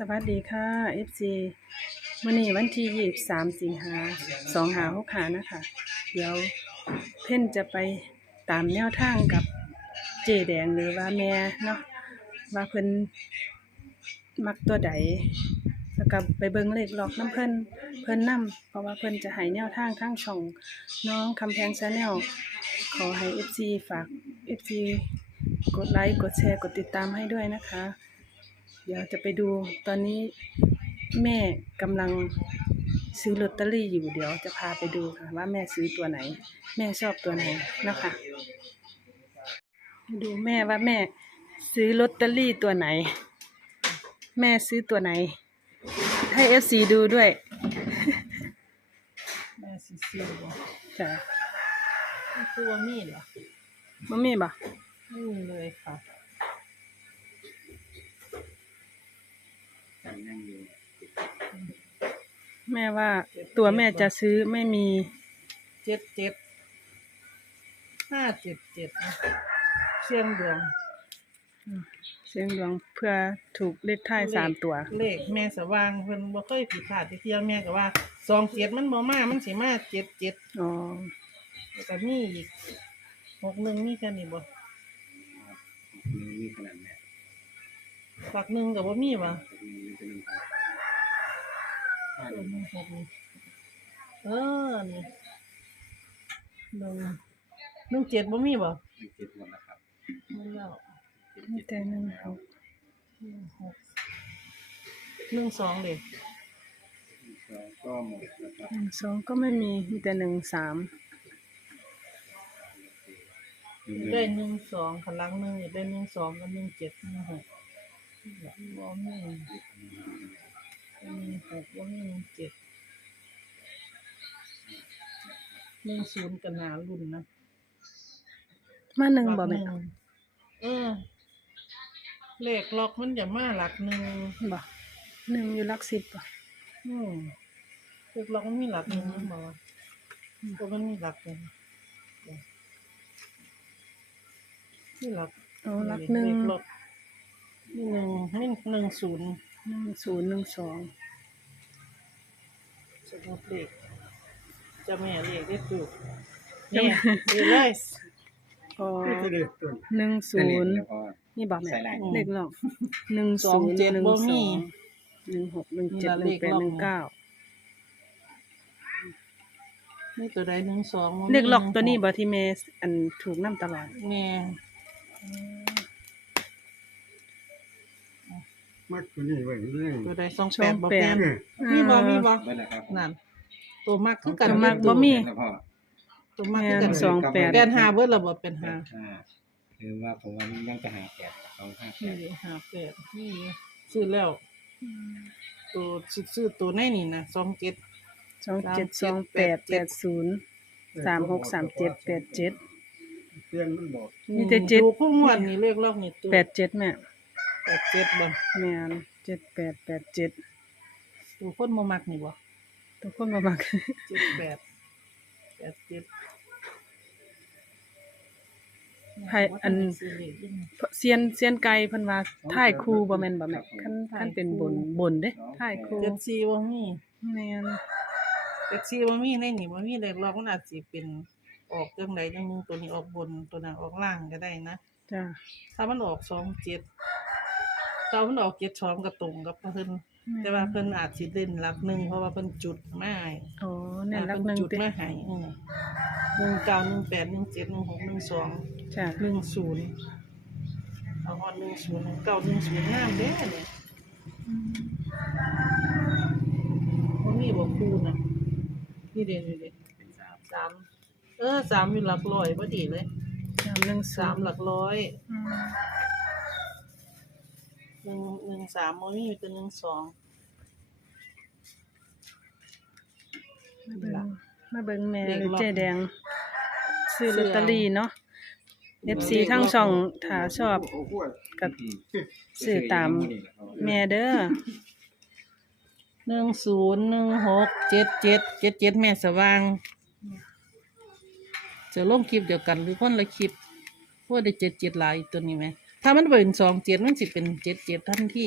สวัสดีค่ะ FC วันนี้วันที่ยี่สามสิงหาสองหาหกหานะคะ เดี๋ยวเพ่นจะไปตามแนวทางกับเจแดงหรือว่าแม่เนาะว่าเพิ่นมักตัวใดแล้วก็ไปเบิ่งเลขหลอกน้ำเพิ่นเพิ่นนํเพราะว่าเพิ่นจะให้แนวทางทางช่องน้องคำแพงชาแนลขอให้ FC ฝาก FC กดไลค์กดแชร์กดติดตามให้ด้วยนะคะ เดี๋ยวจะไปดูตอนนี้แม่กำลังซื้อลอตเตอรี่อยู่เดี๋ยวจะพาไปดูค่ะว่าแม่ซื้อตัวไหน แม่ชอบตัวไหนนะคะดูแม่ว่าแม่ซื้อลอตเตอรี่ตัวไหน แม่ซื้อตัวไหน ให้เอฟซีดูด้วยแม่สิซื้อบ่จ้ะตัวมีเหรอมัมีบ่ไม่มีเลยค่ะ แม่ว่าตัวแม่จะซื้อไม่มีเจ็ดเจ็ดห้าเจ็ดเจ็ดนะเชียงดวงเสียงดวงเพื่อถูกเลขท้ายสามตัว เลขแม่สว่างเพิ่นบ่เคยผิดพลาดที่เที่ยวแม่ก็ว่าสองเจ็ดมันบ่มามันสิมาเจ็ดเจ็ดอ๋อแล้วก็มีอีกหกหนึ่งมีแค่นี้บ่มีมีขนาดเนี้ยฝักหนึ่งก็บ่มีบ่มีมีเป็นหนึ่งพันห้าเอหนึ่องหกหนึ่งเออนี่หนึ่งหนึ่งเจ็ดบ่มีบ่หนึ่งเจ็ดหมดแล้วครับมีแล้วมีแต่หนึ่งหกหนึ่งหกหนึ่งสองเด็กสองก็หมดแล้วครับหนึ่งสองก็ไม่มีมีแต่หนึ่งสามหนึ่งหได้นึ่งหนึ่งสองขลังหนึ่งอยากได้หนึ่งสองกับหนึ่งเจ็ดหนึ่งหกบ่มี หนึ่ง หกบ่มีหนึ่งเจ็ดหนึ่งศูนย์กันหนารุ่นนะมาหนึ่งบ่หแม่นึ่งเออเลขล็อกมันจะมาหลักหนึ่งบ่หนึ่งอยู่หลักสิบบ่อืมเลขล็อกมันมีหลักหนึ่งมันบอกว่าก็มันมีหลักหนึ่งนี่หลักอ๋อหลักหนึ่งเลขล็อกนี่หนึ่งนี่หนึ่งศูนย์ หนึ่งศูนย์หนึ่งสองสมมติเลขจะแม่เลขได้ถูกเนี่ยดีเลยอ๋อนี่คือเด็กต้นหนึ่งศูนย์แล้วก็นี่บ่แม่ใส่ลายเลขหลอกหนึ่งสอศูงนย์เจ็ดหนึ่งบ่สมีองหนึ่งหกหนึ่งเจ็ดหนึ่งแปดหนึ่งเก้านี่ตัวใดหนึ่งสองบ่มีเลขหลอกตัวนี้บ่ที่แม่อันถูกนํตลอด แม่มั ดตัวนี้ไว้เรื่องตัวใดสองสแปอดงบ่แปแปดดมีบ่มีบ่ไว้แล้วครับนั่นตัวมากคือกันตัวมักบ่ตัวมี แล้วพ่อตัวมากคือกันแม่นสองแปด แปดห้าเบิดและบ่เป็นแปห้าดห้าคือว่าผมว่ามันยังจะหาแปดสองห้าแปนี่ดดิห้าแปดนี่ดิซื้อแล้วตัวสิซื้อตัวในนี่นะสองเจ็ดสองเจ็ดสองแปดแปดศูนย์สามหกสามเจ็ดแปดเจ็ดเพื่อนมันบอกมีแต่เจ็ด ดูผู้งวดนี่เลขลอกนี่ตัวแปดเจ็ดแม่ แปดเจ็ดบ่แม่นเจ็ดแปดแปดเจ็ดตัวคนบ่มักนี่บ่ทุกคนบ่มักเจ็ดแปดแปดเจ็ดไผอันซื้อเลขอยู่นี่เซียนเซียนไก่เพิ่นว่าท่ายครูบ่แม่นบ่แม่นคันคันเป็นบนบนเด้ท่ายครูเจ็ดสี่บ่มีแม่นเจ็ดสี่บ่มีในนี่บ่มีเลขลอกมันอาจสิเป็นออกจังใดจังหนึงตัวนี้ออกบนตัวนั้นออกล่างก็ได้นะจ้าถ้ามันออกสองเจ็ด ตอนมันออกเจ็ดสองก็ตรงกับเพิ่นแต่ว่าเพิ่นอาจสิเล่นหลักหนึ่งเพราะว่าเพิ่นจุดมาให้โอ้แน่นรักหเพิ่นึ่งจุดติมาให้อืมหนึ่งเก้าหนึ่งแปดหนึ่งเจ็ดหนึ่งหกหนึ่งสองจ้าหนึ่งศูนย์เอาฮอดหนึ่งศูนย์หนึ่งเก้าหนึ่งศูนย์งามเด้เนี่ยมันมีบ่คูณนะนี่เด่นนี่เด่นเป็นสามสามเออสามอยู่หลักร้อยพอดีเลย สามหนึ่งสามหลักร้อย อืม หนึ่งหนึ่งสามมันมีอยู่แต่หนึ่งสองมาเบิ่งมาเบิ่งแม่หรือเจ๊แดง ซื้อลอตเตอรี่เนาะ FC ทั้งช่องถ้าชอบกับซื้อตามแม่เด้อหนึ่งศูนย์หนึ่งหกเจ็ดเจ็ดเจ็ดเจ็ดแม่สว่าง จะลงคลิปเดียวกันหรือคนละคลิปเพราะว่าได้เจ็ดเจ็ดหลายตัวนี้ไหม ถ้ามันเป็นสองเจ็ดมันสิเป็นเจ็ดเจ็ดทันที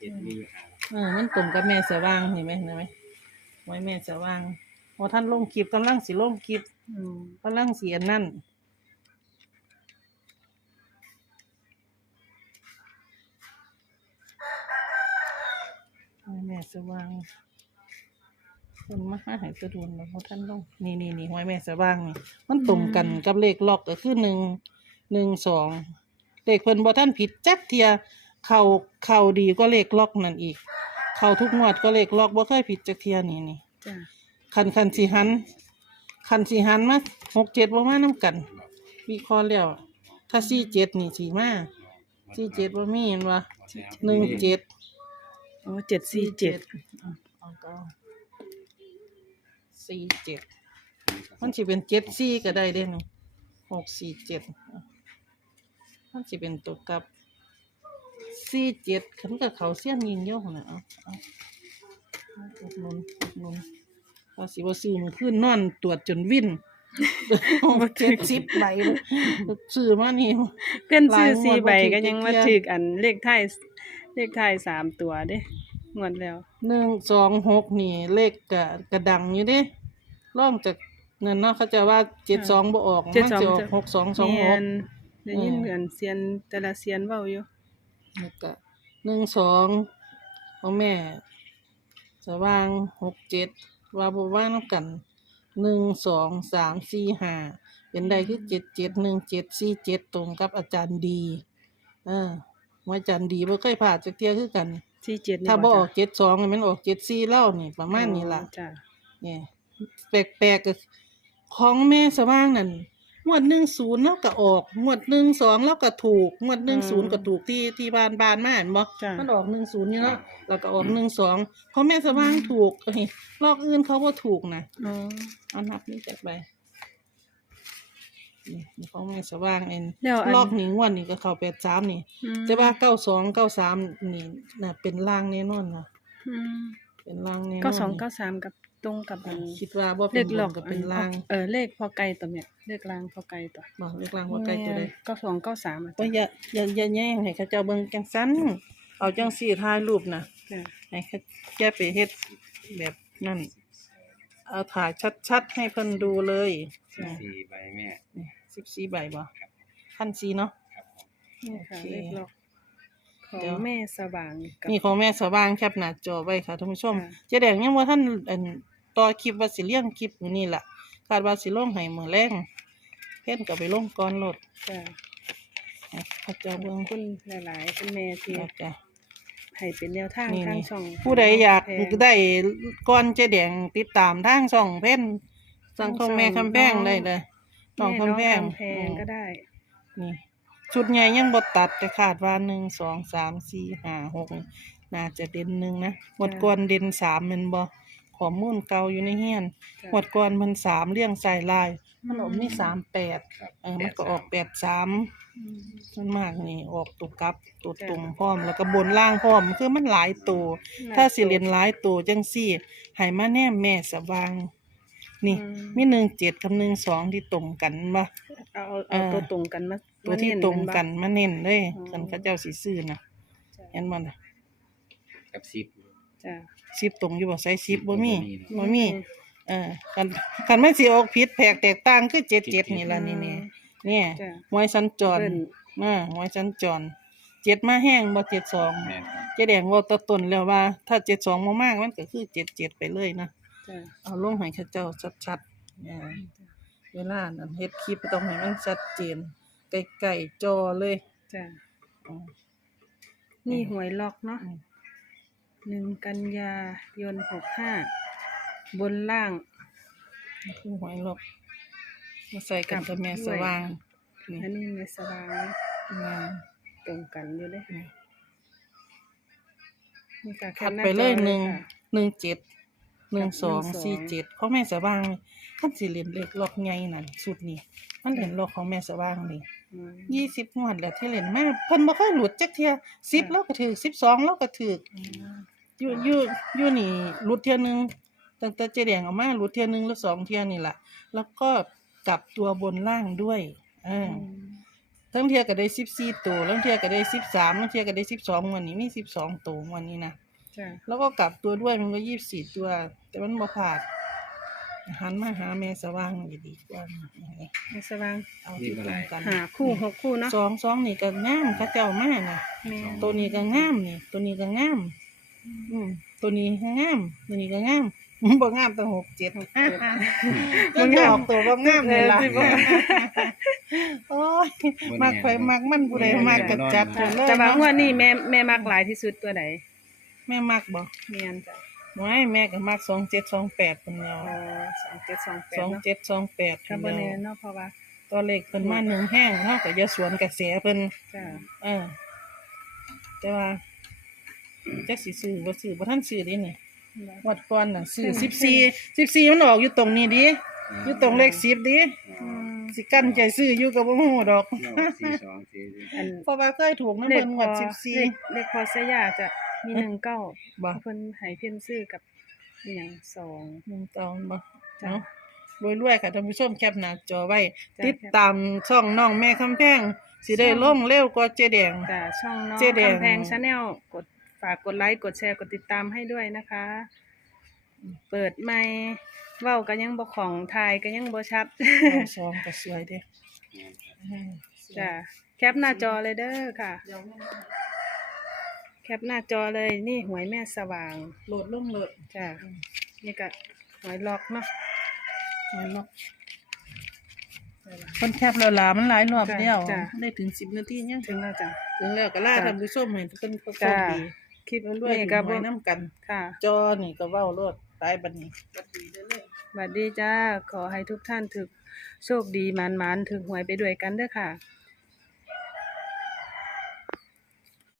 เจ็ดมีอยู่หาเออมันตรงกับแม่สว่างเห็นไหมเห็นไหมไว้แม่สว่างพอท่านลงคลิปกำลังสิลงคลิปอืมกำลังเสียนั่นไว้แม่สว่างคนมาหาใหายตะดุนแล้วพอท่านลงนี่นี่นี่ไว้แม่สว่างนี่มันตรงกันกับเลขล็อกก็คือหนึ่งหนึ่งสอง เลขเพิ่นบ่ท่านผิดจักเทียเข่าเข่าดีก็เลขล็อกนั่นอีก เข่าทุกงวดก็เลขล็อกบ่เคยผิดจักเทียนี่นี่จ้ะคันคันสีหันคันสีหันมาหกเจ็ดบ่มาน้ำกันวิเคราะห์แล้วถ้าสี่เจ็ดนี่สีมาสี่เจ็ดบ่มีเห็นว่าหนึ่งเจ็ดโอ้เจ็ดสี่เจ็ดเอาก็สี่เจ็ดมันสิเป็นเจ็ดสี่ก็ได้เด้นี่หกสี่เจ็ด มันสิเป็นตัวกับสี่เจ็ดขันกับเขาเสี้ยนยิงโยกนะเอาเอาเอาอุดหนุนอุดหนุนว่าสิว่าซื้อมันขึ้นนอนตรวจจนวิ่นเจ็ดสิบใบเลยซื้อมานี่เพื่อนซื้อสี่ใบก็ยังมาถึกอันเลขไทยเลขไทยสามตัวเด้งวดแล้วหนึ่งสองหกนี่ เลขกระกระดังอยู่เด้ร่องจากนั่นเนาะเขาจะว่าเจ็ดสองบ่ออกมันจะออกหกสองสองหก ได้ยินอืมอันเซียนแต่ละเซียนเว้าอยู่แล้วก็หนึ่งสองของแม่ สว่างหกเจ็ดว่าบ่ว่าน้ำกันหนึ่งสองสามสี่ห้าเป็นได้คือเจ็ดเจ็ดหนึ่งเจ็ดสี่เจ็ดตรงกับอาจารย์ดี เออว่าอาจารย์ดีบ่เคยผ่าดจากเที่ยคือกัน สี่เจ็ดนี่ถ้าบ่ออกจ้ะเจ็ดสองมันออกเจ็ดสี่เล่านี่ประมาณนี้ล่ะ จ้ะ เนี่ยแปลกๆก็ของแม่สว่างนั่น งวดหนึ่งศูนย์แล้วก็ออกงวดหนึ่งสองแล้วก็ถูกงวดหนึ่งศูนย์ก็ถูกที่ที่บ้านบ้านมาเห็นบ่จ้ะ มันออกหนึ่งศูนย์นี่เนาะแล้วก็ออกหนึ่งสองของแม่สว่างถูกเอ้ยลอกอื่นเขาบ่ถูกนะอ๋อเอานับนี่จักใบนี่นี่ของแม่สว่างเองแล้วอันลอกนี่งวดนี่ก็เข้าแปดสามนี่ อืมแต่ว่าเก้าสองเก้าสามนี่น่ะเป็นล่างแน่นอนนะอืมเป็นล่างแน่นอนเก้าสองเก้าสามกับ ตรงกับอันคิดว่าบ่เลเป็นขบหลอนกก็เป็นล่าง เออเลขพอไกลตัวเนี่ยเลขลางพอไกลตัวบ่เลขล่างว่าใกล้ตัวใดเก้าสองเก้าสามอะว่าอย่าอย่าอย่าแย่งให้เขาเจ้าเบิ่งจังซั่นเอาจังสี่ถ่ายรูปน่ะ จ้ะให้เขาแก้ไปเฮ็ดแบบนั่น เอาถ่ายชัดๆ ให้เพิ่นดูเลยสี่ใบแม่นี่14ใบบ่พันสี่เนาะ ครับผมนี่ค่ะโอเคเลขหลอกขอเดี๋ยวงแม่สว่างกับ นี่ของแม่สว่างแคปหน้าจอไว้ค่ะท่านผู้ชมค่ะ เจ๊แดงยังบ่ทันอัน ต่อคลิปว่าสิเลี้ยงคลิปมื้อนี้ล่ะคาดว่าสิลงให้มื้อแรงเพิ่นก็ไปลงก่อนโลดจ้ะให้เขาเจ้าขอเบิ่บงคุณหลายๆคุณแม่ที่จ้ะ ให้เป็นแนวทางนี่ ทางนี่ช่องผู้ใดอยากแพง ได้ก้อนเจ๊แดงติดตามทางช่องเพ่นสังคมแม่คำแพงได้เลยน้องแม่คำแพงน้องคำแพงก็ได้นี่ชุดใหญ่ยังบดตัดแต่ขาดว่าหนึ่งสองสามสี่ห้าหกน่าจะเด่นหนึ่งนะหมดก่อนเด่นสามแมันบ่ ข้อมูลเก่าอยู่ในเฮียนจ้ะหมดก่อนมันสามเรียงใส่ลาย มันออกมีสามแปดครับเออมันก็ออกแปดสามอืมมันมากนี่ออกตุกกลับตัวจ้ะตรงพร้อมแล้วก็บนล่างพร้อมคือมันหลายตัวถ้าสิเรียนหลายตัวจังซี่ให้มาแนมแม่สว่าง นี่อืมมีหนึ่งเจ็ดกับหนึ่งสองที่ตรงกันบ่เอาเอาอ่าเอาตัวตรงกันมาตัวที่มาเน้ตรงกันมาเน้นเลยอ๋อกันเขาเจ้าสีซื่อนะจ้ะเห็นบ่น่ะกับสิบ จ้ะสิบตรงอยู่บ่ใส่สิบบ่มีบ่มีเนอะบ่มี เออกันกันไม่สิออกผิดแผกแตกต่างคือเจ็ดเจ็ดนี่ล่ะนี่นี่เนี่ยจ้ะ หวยสัญจรเบิ่นมาหวยสัญจรเจ็ดมาแห้งบ่เจ็ดสองแม่ครับเจ๊แดงเว่าแตะต้นแล้วว่า ถ้าเจ็ดสองมามากมันก็คือเจ็ดเจ็ดไปเลยนะ จ้ะ เอาลงให้เขาเจ้าชัดๆเนี่ยเวลานั้นเฮ็ดคลิปต้องให้มันชัดเจนไกลๆจอเลยจ้ะ อืม นี่หวยล็อกเนาะอืม หนึ่งกันยายนหกห้าบนล่างนี่คือหวยลบมาใส่กับตัวแม่สว่างนี่อันนี้ในสว่างงานตรงกันอยู่เด้นี่นี่ค่ะแคถัดหน้าไปเลยจอหนึ่งค่ะหนึ่งเจ็ดหนึ่งสองหนึ่งสองสี่เจ็ดของแม่สว่างท่านสิเรียนเลขล็อกไงนั่นสุดนี่มันเรียนล็อกของแม่สว่างนี่อืมยี่สิบงวดแล้วที่เล่นมาเพิ่นบ่เคยหลุดจักเที่ยสิบค่ะแล้วก็ถือสิบสองแล้วก็ถืออ ยู่อยู่อยู่นี่หลุดเที่ยหนึงตั้งแต่เจแดงออกมาหลุดเที่ยหนึงหรือสองเที่ยนี่ล่ะแล้วก็กลับตัวบนล่างด้วยเอออืมทั้งเที่ยก็ได้สิบสี่ตัวทั้งเที่ยก็ได้สิบสามทั้งเที่ยก็ได้สิบสองวันนี้มีสิบสองตัววันนี้นะจ้ะแล้วก็กลับตัวด้วยมันก็ยี่สิบสี่ตัว แต่มันบ่ขาดหันมาหาแม่สว่างอยู่ดีกว่าในสว่างเอาที่ตรงกันหาคู่หกคู่เนาะสองสองนี่ก็งามเขาเจ้ามาน่ะ แม่นตัวนี้ก็งามนี่ ตัวนี้ก็งาม อืมตัวนี้ก็งามตัวนี้ก็งามบ่งามตั้งหกเจ็ดมันก็ออกตัวบ่งามนี่ล่ะเออสิบ่โอ้ยมักไฟมักมันผู้ใดมักก็จัดไปเลยแต่ว่าเนาะงวดนี้แม่แม่มักหลายที่สุดตัวใดแม่มักบ่แม่นจ้ะไม่แม่ก็มักสองเจ็ดสองแปดเพิ่นแล้วอ๋อสองเจ็ดสองแปสดองเนาะเจ็ดสองแปดก็เพิ่นบ่แล้แน่วเนาะเพราะว่าตัวเลขเพิ่นมาหนึ่งแห้งเนาะก็อย่าสวนกระแสเพิ่นจ้ะเออแต่ว่า จักสิซื้อบ่ซื้อบ่ทันซื้อเดินี่วัดก่อนน่ะซื้อ14 14มันออกอยู่ตรงนี้ดิอยู่ตรงเลข10ดิอืมสิกั้นใจซื้ออยู่ก็บ่ฮู้ดอก สี่สองสี่อันเพราะว่าเคยถูกนำเลเพิ่ขนงพวอดเลข14เลขพอสยาจะมีหนึ่งเก้าบ่ เพิ่นให้เพิ่นซื้อกับอหย่างสอง หนึ่งตอนบ่จ้ะเนาะรวยๆค่ะท่านผู้ชมแคปหน้าจอไว้ จ้ะ ติดตามช่องน้องแม่คำแพงสิได้ลงเร็วกว่าเจ๊แดง จ้ะช่องน้องเจ๊แดงคำแพงชาแนลกด ฝากกดไลค์ กดแชร์ กดติดตามให้ด้วยนะคะ เปิดไมค์เว้าก็ยังบ่ของทายก็ยังบ่ชัดเอาซองก็สวยเด้อืมจ้ะแคปหน้าจอเลยเด้อค่ะแคปหน้าจอเลยนี่หวยแม่สว่างโหลดลงเลย จ้ะนี่ก็หวยล็อกเนาะหวยล็อก คนแคปแล้วล่ะมันหลายรอบจ้ะแล้วจ้ะ ได้ถึง10นาทียังถึงแล้วจ้ะ ถึงแล้วก็ล่าจ้ะท่านผู้ชมให้ทุกคนโชคจ้ะดี คลิปรวยนี้ๆก็ถึงหบ่วยน้ำกัน ค่ะจอนี่ก็เว้าโลดตายบัดนี้บัดนี้เด้อเลยสวัสดีจ้า ขอให้ทุกท่านถึกโชคดีหมานๆถึกหวยไปด้วยกันเด้อค่ะ